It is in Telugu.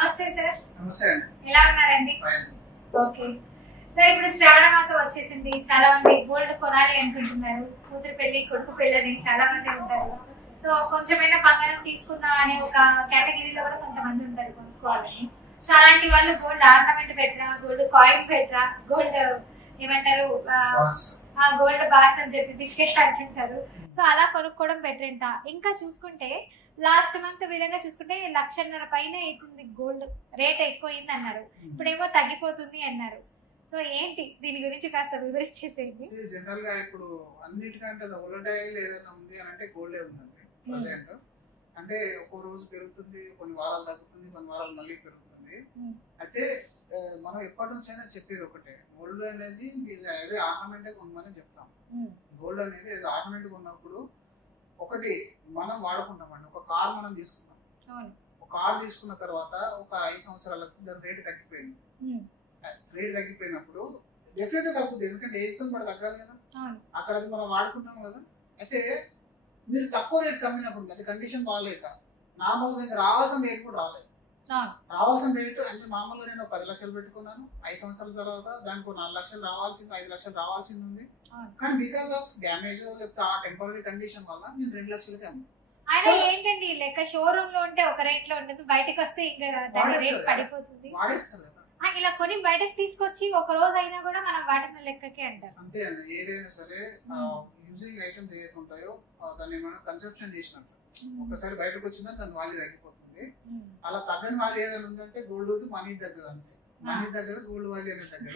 నమస్తే సార్. నమస్తే అండి. ఎలా ఉన్నారండి? ఫైన్. ఓకే సార్, ఇప్పుడు శ్రావణ మాసం వచ్చేసింది. చాలా మంది గోల్డ్ కొనాలి అనుకుంటున్నారు. కూతురు పెళ్లి, కొడుకు పెళ్లి అని చాలా మంది ఉంటారు. సో కొంచెమైనా బంగారం తీసుకుందాం అనే ఒక కేటగిరీలో కూడా కొంతమంది ఉంటారు కొనుక్కోవాలని. సో అలాంటి వాళ్ళు గోల్డ్ ఆర్నమెంట్ పెట్టరా, గోల్డ్ కాయిన్ పెట్టరా, గోల్డ్ ఏమంటారు గోల్డ్ బాస్ అని చెప్పి బిస్కెట్ అంటుంటారు. సో అలా కొనుక్కోవడం బెటర్ అంట. ఇంకా చూసుకుంటే లాస్ట్ మంత్ విధంగా చూసుకుంటే 1,50,000 పైన అవుతుంది గోల్డ్ రేట్, ఎక్కువైంది అన్నారు. ఇప్పుడేమో తగ్గిపోతుంది అన్నారు. సో ఏంటి దీని గురించి కాస్త వివరించేసేయండి. జనరల్ గా ఇప్పుడు అన్నిటికంటే వోలటైల్ ఏదైనా ఉంది అని అంటే గోల్డే ఉందండి ప్రజెంట్. అంటే ఒక్కో రోజు పెరుగుతుంది, కొన్ని వారాలు తగ్గుతుంది, కొన్ని వారాలు మళ్ళీ పెరుగుతుంది. అయితే మనం ఎప్పటి నుంచి అయినా చెప్పేది ఒకటే, గోల్డ్ అనేది యాజ్ ఏ ఆర్నమెంట్ కొనమని చెప్తాం. గోల్డ్ అనేది యాజ్ ఆర్నమెంట్ కొన్నప్పుడు ఒకటి మనం వాడుకుంటామండి. ఒక కార్ మనం తీసుకున్నాం, ఒక కార్ తీసుకున్న తర్వాత ఒక 5 సంవత్సరాలకు దాని రేటు తగ్గిపోయింది. రేట్ తగ్గిపోయినప్పుడు డెఫినెట్ గా తగ్గుతుంది, ఎందుకంటే ఏజ్ తో కూడా తగ్గాలి కదా. అక్కడ అది మనం వాడుకుంటాం కదా. అయితే మీరు తక్కువ రేట్ కమ్మినప్పుడు అది కండిషన్ బాగాలేక నార్మల్ దగ్గర రావాల్సిన రేట్ కూడా రాలేదు. రావాల్సిన రేటు అంటే మామూలుగా నేను 10 లక్షలు పెట్టుకున్నాను, 5 సంవత్సరాల తర్వాత దానికి 4 లక్షలు రావాల్సింది, 5 లక్షలు రావాల్సింది ఉంది. కానీ బికాస్ ఆఫ్ డ్యామేజ్ లేకపోతే ఆ టెంపరీ కండిషన్ వల్ల నేను 2 లక్షలకి అమ్మాను. అయినా ఏంటండి లెక్క, షోరూమ్ లో ఉంటే ఒక రేట్ లో ఉంటుంది, బయటకు వస్తే ఇంకా దాని రేట్ పడిపోతుంది. వాడేస్తారు కదా. ఇలా కొని బయటకు తీసుకొచ్చి ఒక రోజు అయినా కూడా మనం వాడిన లెక్కకే అంటారు. అంతే అండి. ఏదైనా సరే యూజింగ్ ఐటమ్స్ ఏదైతే ఉంటాయో దాన్ని మనం కన్సంప్షన్ చేసినట్టు ఒకసారి బయటకు వచ్చిందా దాని వాల్యూ తగ్గిపోతుంది. అలా తగ్గని వాల్యూ ఏదైనా ఉందంటే గోల్డ్ మనీ తగ్గదు. అంతే, మనీ తగ్గదు, గోల్డ్ వాల్యూ అనేది తగ్గదు.